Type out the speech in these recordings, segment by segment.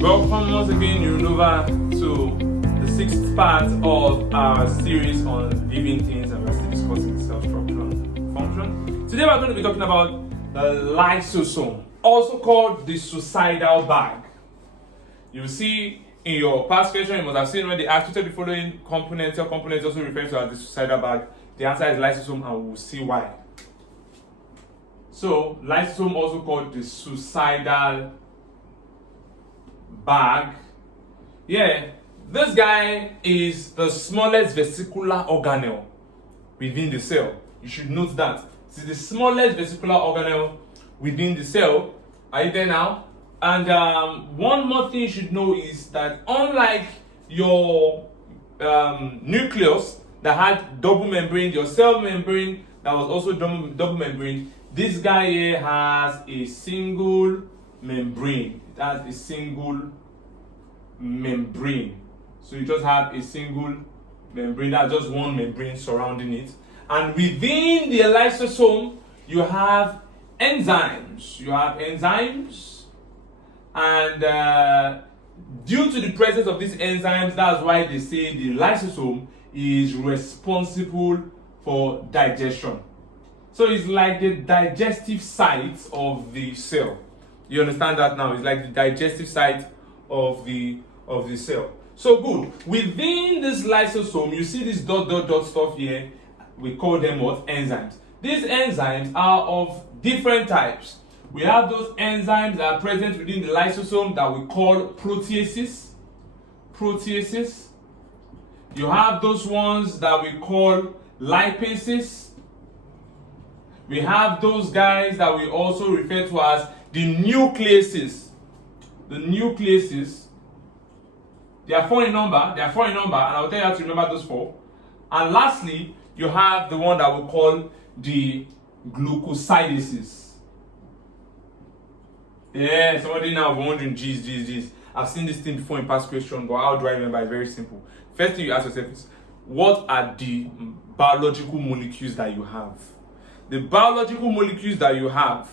Welcome once again, Unova, to the sixth part of our series on living things, and we're still discussing cell structure and function. Today we're going to be talking about the lysosome, also called the suicidal bag. You see in your past question, you must have seen when they asked you the following components, cell components also referred to as the suicidal bag. The answer is lysosome, and we'll see why. So, lysosome, also called the suicidal bag. Yeah, this guy is the smallest vesicular organelle within the cell. You should note that. This is the smallest vesicular organelle within the cell. Are you there now? And one more thing you should know is that unlike your nucleus that had double membrane, your cell membrane that was also double membrane, this guy here has a single membrane. It has a single membrane. So you just have a single membrane, that's just one membrane surrounding it. And within the lysosome, you have enzymes. You have enzymes, and due to the presence of these enzymes, that's why they say the lysosome is responsible for digestion. So it's like the digestive site of the cell. You understand that now? It's like the digestive site of the cell. So good. Within this lysosome, you see this dot stuff here. We call them what? Enzymes. These enzymes are of different types. We have those enzymes that are present within the lysosome that we call proteases. Proteases. You have those ones that we call lipases. We have those guys that we also refer to as the nucleases. The nucleases. They are four in number. And I'll tell you how to remember those four. And lastly, you have the one that we call the glucosidases. Yeah, somebody now wondering, geez. I've seen this thing before in past question, but how do I remember? It's very simple. First thing you ask yourself is, what are the biological molecules that you have? The biological molecules that you have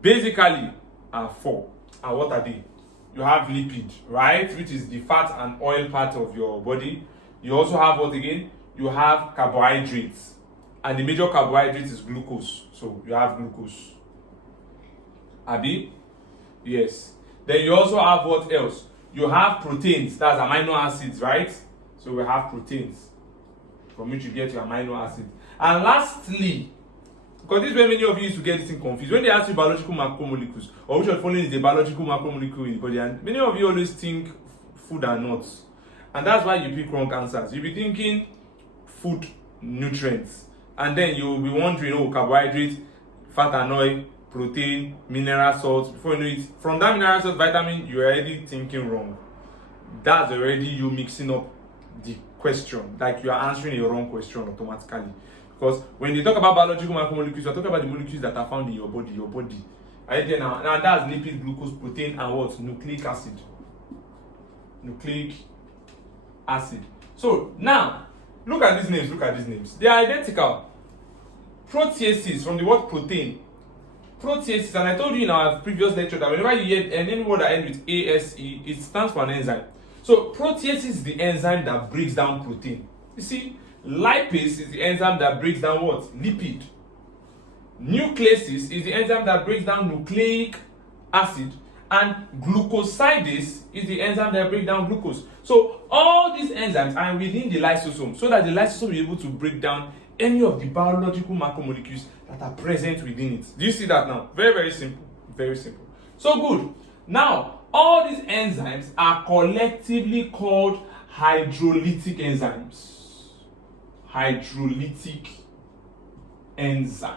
basically are four. And what are they? You have lipid, right? Which is the fat and oil part of your body. You also have what again? You have carbohydrates. And the major carbohydrate is glucose. So you have glucose. Abi? Yes. Then you also have what else? You have proteins. That's amino acids, right? So we have proteins, from which you get your amino acids. And lastly, because this is where many of you used to get this thing confused. When they ask you biological macromolecules, or which of the following is the biological macromolecule in the body, and many of you always think food and nuts. And that's why you pick wrong answers. You'll be thinking food, nutrients. And then you'll be wondering, oh, carbohydrate, fat and oil, protein, mineral salts. Before you know it, from that mineral salt, vitamin, you're already thinking wrong. That's already you mixing up the question. Like you are answering a wrong question automatically. Because when you talk about biological macromolecules, you're talking about the molecules that are found in your body. Right there now. Now that's lipid, glucose, protein, and what? Nucleic acid. Nucleic acid. So now, look at these names. They are identical. Proteases, from the word protein. Proteases, and I told you in our previous lecture that whenever you hear any word that ends with ASE, it stands for an enzyme. So protease is the enzyme that breaks down protein. You see? Lipase is the enzyme that breaks down what? Lipid. Nucleases is the enzyme that breaks down nucleic acid. And glucosidase is the enzyme that breaks down glucose. So all these enzymes are within the lysosome, so that the lysosome will be able to break down any of the biological macromolecules that are present within it. Do you see that now? Very, very simple. Very simple. So good. Now, all these enzymes are collectively called hydrolytic enzymes. Hydrolytic enzymes.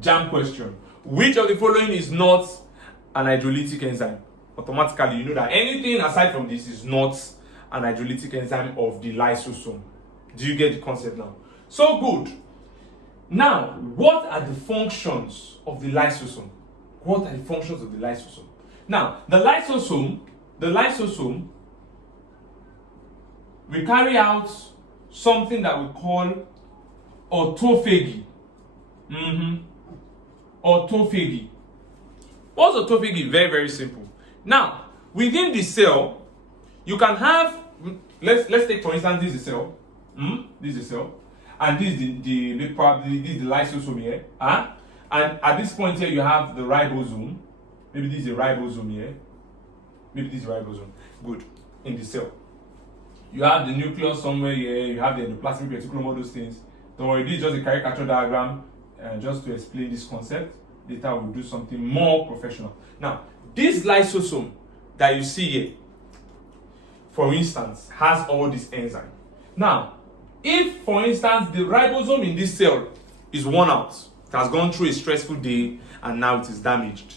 JAMB question. Which of the following is not an hydrolytic enzyme? Automatically, you know that anything aside from this is not an hydrolytic enzyme of the lysosome. Do you get the concept now? So good. Now, what are the functions of the lysosome? What are the functions of the lysosome? Now, the lysosome we carry out something that we call autophagy. Autophagy. What's autophagy? Very, very simple. Now, within the cell, you can have, let's take for instance, this is a cell. This is a cell. And this is probably this is the lysosome here. And at this point here, you have the ribosome. Maybe this is a ribosome here. Maybe this is a ribosome. Good. In the cell. You have the nucleus somewhere here. You have the endoplasmic reticulum, all those things. Don't worry, this is just a caricature diagram just to explain this concept. Later we'll do something more professional. Now, this lysosome that you see here, for instance, has all these enzymes. Now, if, for instance, the ribosome in this cell is worn out, it has gone through a stressful day and now it is damaged.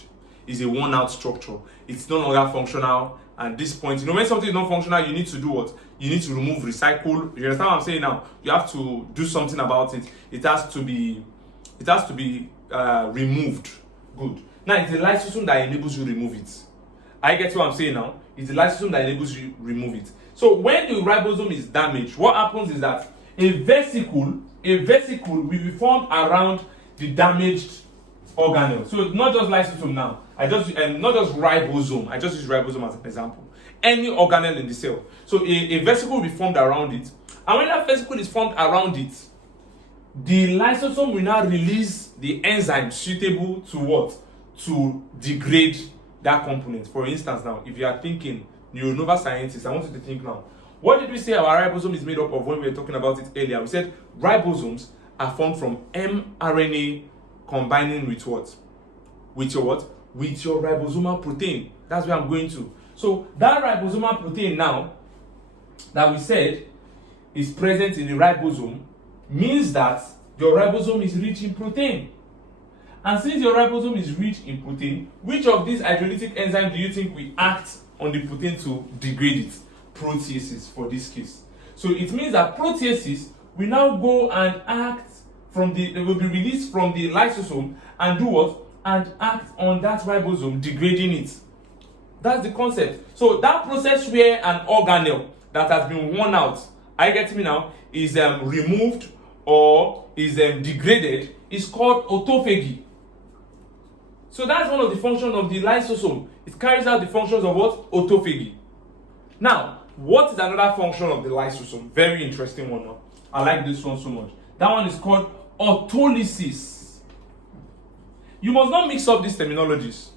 It's a worn out structure. It's no longer functional. At this point, you know, when something is not functional, you need to do what? You need to remove, recycle. You understand what I'm saying now? You have to do something about it. It has to be removed. Good. Now, it's the lysosome that enables you to remove it. I get what I'm saying now. It's the lysosome that enables you to remove it. So when the ribosome is damaged, what happens is that a vesicle will be formed around the damaged organelle. So it's not just lysosome now. Not just ribosome. I just use ribosome as an example. Any organelle in the cell. So a vesicle will be formed around it. And when that vesicle is formed around it, the lysosome will now release the enzyme suitable to what? To degrade that component. For instance, now, if you are thinking, neuronova scientists, I want you to think now. What did we say our ribosome is made up of when we were talking about it earlier? We said ribosomes are formed from mRNA combining with what? With your what? With your ribosomal protein. That's where I'm going to. So that ribosomal protein now that we said is present in the ribosome means that your ribosome is rich in protein. And since your ribosome is rich in protein, which of these hydrolytic enzymes do you think will act on the protein to degrade it? Proteases for this case. So it means that proteases will now go and act they will be released from the lysosome and do what? And act on that ribosome, degrading it. That's the concept. So that process where an organelle that has been worn out, I get me now, is removed or is degraded, is called autophagy. So that's one of the functions of the lysosome. It carries out the functions of what? Autophagy. Now, what is another function of the lysosome? Very interesting one now. I like this one so much. That one is called autolysis. You must not mix up these terminologies.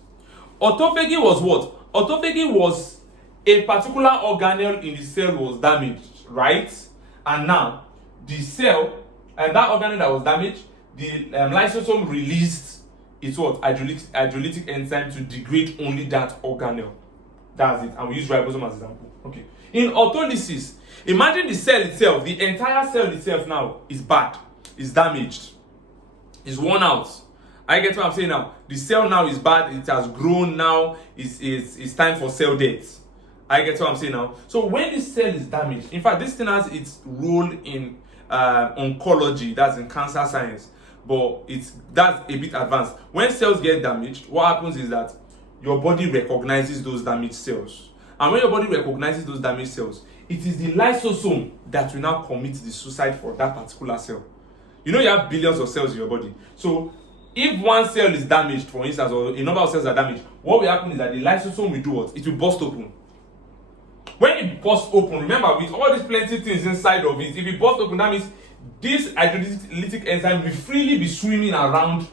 Autophagy was what? Autophagy was a particular organelle in the cell was damaged, right? And now, the cell, and that organelle that was damaged, the lysosome released its what? Hydrolytic enzyme to degrade only that organelle. That's it. And we use ribosome as an example. Okay. In autolysis, imagine the cell itself, the entire cell itself now is bad, is damaged, is worn out. I get what I'm saying now. The cell now is bad, it has grown now, it's time for cell death. I get what I'm saying now. So when this cell is damaged, in fact, this thing has its role in oncology, that's in cancer science, but that's a bit advanced. When cells get damaged, what happens is that your body recognizes those damaged cells. And when your body recognizes those damaged cells, it is the lysosome that will now commit the suicide for that particular cell. You know you have billions of cells in your body. So if one cell is damaged, for instance, or a number of cells are damaged, what will happen is that the lysosome will do what? It will burst open. When it bursts open, remember, with all these plenty things inside of it, if it bursts open, that means this hydrolytic enzyme will freely be swimming around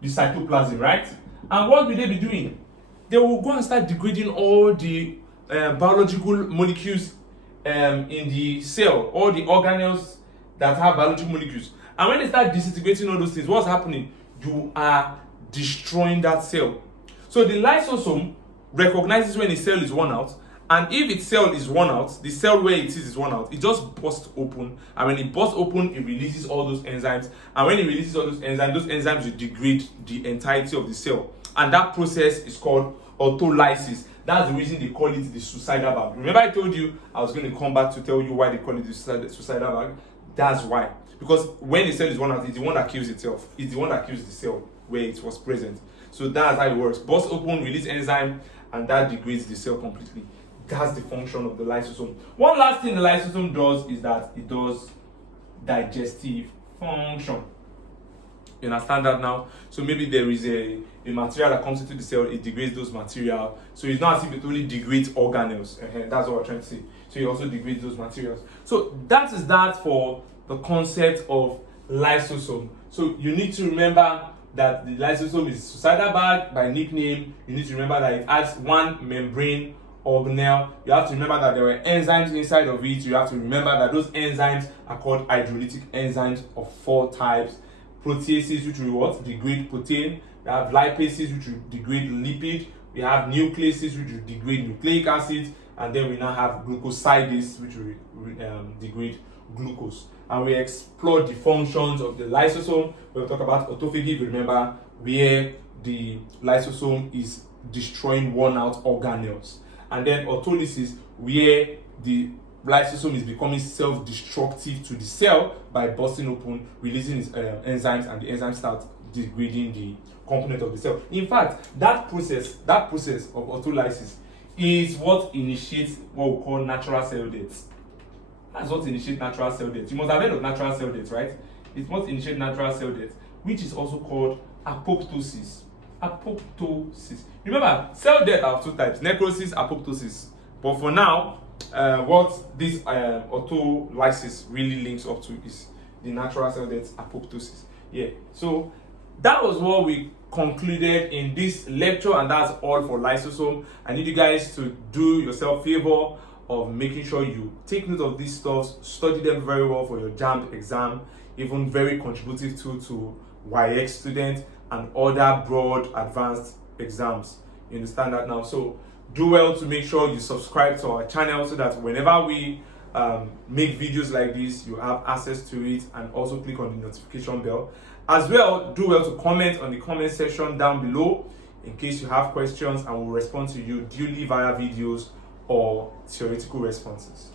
the cytoplasm, right? And what will they be doing? They will go and start degrading all the biological molecules in the cell, all the organelles that have biological molecules. And when they start disintegrating all those things, what's happening? You are destroying that cell. So the lysosome recognizes when a cell is worn out, and if its cell is worn out, the cell where it is worn out, it just bursts open. And when it bursts open, it releases all those enzymes. And when it releases all those enzymes will degrade the entirety of the cell. And that process is called autolysis. That's the reason they call it the suicidal bag. Remember I told you I was going to come back to tell you why they call it the suicidal bag? That's why. Because when the cell is worn out, it's the one that kills itself. It's the one that kills the cell where it was present. So that's how it works. Burst open, release enzyme, and that degrades the cell completely. That's the function of the lysosome. One last thing the lysosome does is that it does digestive function. You understand that now? So maybe there is a material that comes into the cell, it degrades those material. So it's not as if it only degrades organelles. That's what we're trying to say. So it also degrades those materials. So that is that for the concept of lysosome. So you need to remember that the lysosome is suicidal bag by nickname. You need to remember that it has one membrane organelle. You have to remember that there are enzymes inside of it. You have to remember that those enzymes are called hydrolytic enzymes of 4 types. Proteases, which will what? Degrade protein. We have lipases, which will degrade lipid. We have nucleases, which will degrade nucleic acid. And then we now have glucosidases, which will degrade glucose. And we explore the functions of the lysosome. We'll talk about autophagy, remember, where the lysosome is destroying worn out organelles. And then autolysis, where the lysosome is becoming self-destructive to the cell by busting open, releasing its enzymes, and the enzymes start degrading the component of the cell. In fact, that process of autolysis is what initiates what we call natural cell death. That's what initiates natural cell death. You must have heard of natural cell death, right? It's what initiates natural cell death, which is also called apoptosis. Apoptosis. Remember, cell death are of 2 types: necrosis, apoptosis. But for now, what this autolysis really links up to is the natural cell death, apoptosis. Yeah. So that was what we concluded in this lecture, and that's all for lysosome. I need you guys to do yourself a favor of making sure you take note of these stuff, study them very well for your JAMB exam, even very contributive to YX students and other broad advanced exams. You understand that now? So do well to make sure you subscribe to our channel so that whenever we make videos like this, you have access to it, and also click on the notification bell. As well, do well to comment on the comment section down below in case you have questions, and we'll respond to you duly via videos or theoretical responses.